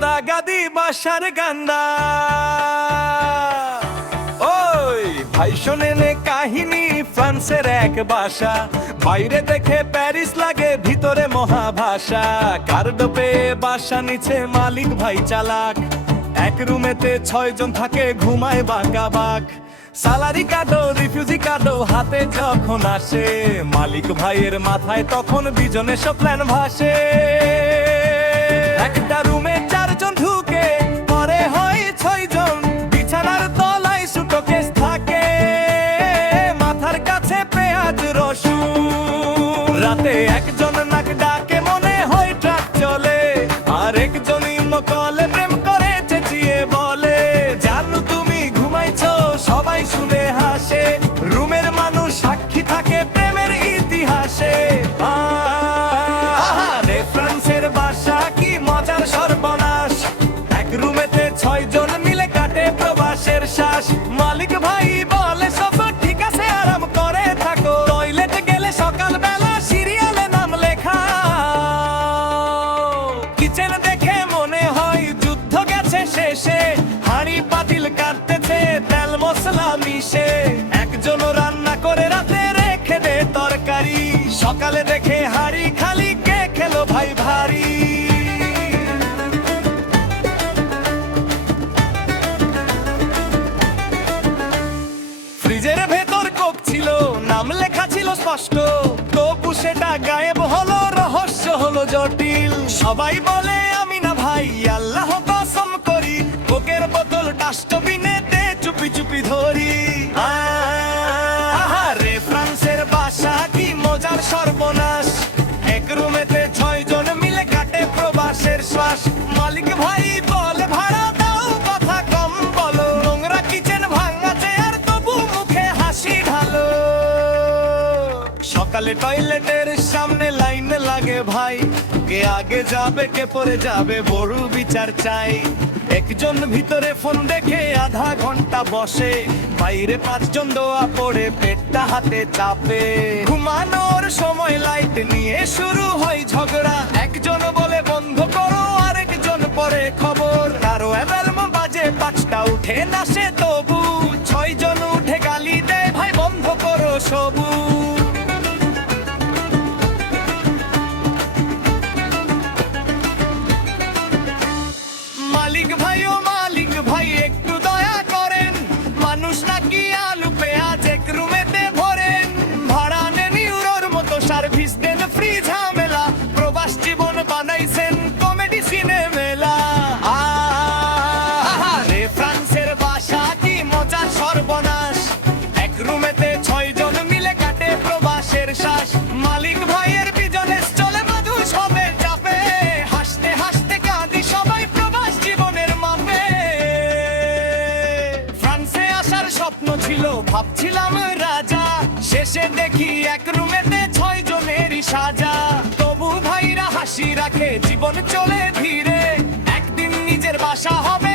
গাদা গাদি বাসার গান্দা। ওই ভাই শোনেন কাহিনী ফ্রান্সের এক বাসা, বাইরে দেখে প্যারিস লাগে ভিতরে মহাভাষা। কার্ড পেয়ে বাসা নিচে মালিক ভাই চালাক, এক রুমেতে 6 জন থাকে ঘুমায় বাঁকা বাঁক। স্যালারি কার্ডও রিফিউজি কার্ডও হাতে যখন আসে, মালিক ভাইয়ের মাথায় তখন বিজনেস প্ল্যান ভাসে। একটা রুমে 4 জন ঢুকে পরে হয় 6 জন, বিছানার তলায় সুটকেস থাকে, মাথার কাছে পেঁয়াজ রসুন। রাতে একজন নাক ডাকে মনে হয় ট্রাক চলে, আর একজন ইমকলে প্রেম করে চেঁচিয়ে বলে, জানো তুমি ঘুমাইছো, সবাই শুনে হাসে। রুমের মানুষ সাক্ষী থাকে প্রেমের ইতিহাসে। আহারে ফ্রান্সের বাসা কি মজার সর্বনাশ, এক রুমেতে 6 জন মিলে কাটে প্রবাসের শ্বাস। মালিক ভাই বলে সব ঠিক আছে আরাম করে থাকো, টয়লেটে গেলে সকালবেলা সিরিয়ালে নাম লেখা। কিচেন দেখে মনে হয় যুদ্ধ গেছে শেষে, হাঁড়ি পাতিল কাটতেছে তেল মশলা মিশে। একজন রান্না করে রাতে রেখে দে তরকারি, সকালে দেখে হাঁড়ি খালি, কে খেলো ভাই ভারী। ফ্রিজের ভেতর কোক ছিল, নাম লেখা ছিল স্পষ্ট, তবু সেটা গায়েব হলো, রহস্য হলো জটিল। সবাই বলে আমি না ভাই আল্লাহ কসম করি, কোকের বোতল ডাস্টবিনেতে চুপি চুপি ধরি। আহারে ফ্রান্সের বাসা কি মজার সর্বনাশ, এক রুমেতে 6 জন মিলে কাটে প্রবাসের শ্বাস। মালিক ভাই বলে ভাড়া দাও, কথা কম বলো, নোংরা কিচেন ভাঙা চেয়ার তবু মুখে হাসি ঢালো। সকালে টয়লেটের সামনে লাইন লাগে ভাই, কে আগে যাবে কে পরে যাবে বড় বিচার চাই। একজন ভিতরে ফোন দেখে আধা ঘন্টা বসে, বাইরে 5 জন দোয়া পড়ে পেটটা হাতে চাপে। ঘুমানোর সময় লাইট নিয়ে শুরু হয় ঝগড়া, একজন বলে বন্ধ করো, আরেকজন পরে খবর। কারো অ্যালার্ম বাজে 5টা উঠে না সে তবু, 6 জন উঠে গালি দেয় ভাই বন্ধ করো সবু। মালিক ভাই ও মালিক ভাই একটু দয়া করেন, মানুষ নাকি আলু পেঁয়াজ এক রুমেতে ভরেন। ভাড়া নেন ইউরোর মতো, সার্ভিস দেন ফ্রি, ঝামেলা প্রবাস জীবন বানাইছেন কমেডি সিনেমেলা। আহারে ফ্রান্সের বাসা কি মজার সর্বনাশ, এক রুমেতে 6 জন মিলে কাটে প্রবাসের শ্বাস। মালিক ভাইয়ের বিজনেস চলে মানুষ হবে চাপে, হাসতে হাসতে কাঁদি সবাই প্রবাস জীবনের মাপে। ফ্রান্সে আসার স্বপ্ন ছিল, ভাবছিলাম রাজা, শেষে দেখি এক রুমেতে 6 জনেরই সাজা। তবু ভাইরা হাসি রাখে, জীবন চলে ধীরে, একদিন নিজের বাসা হবে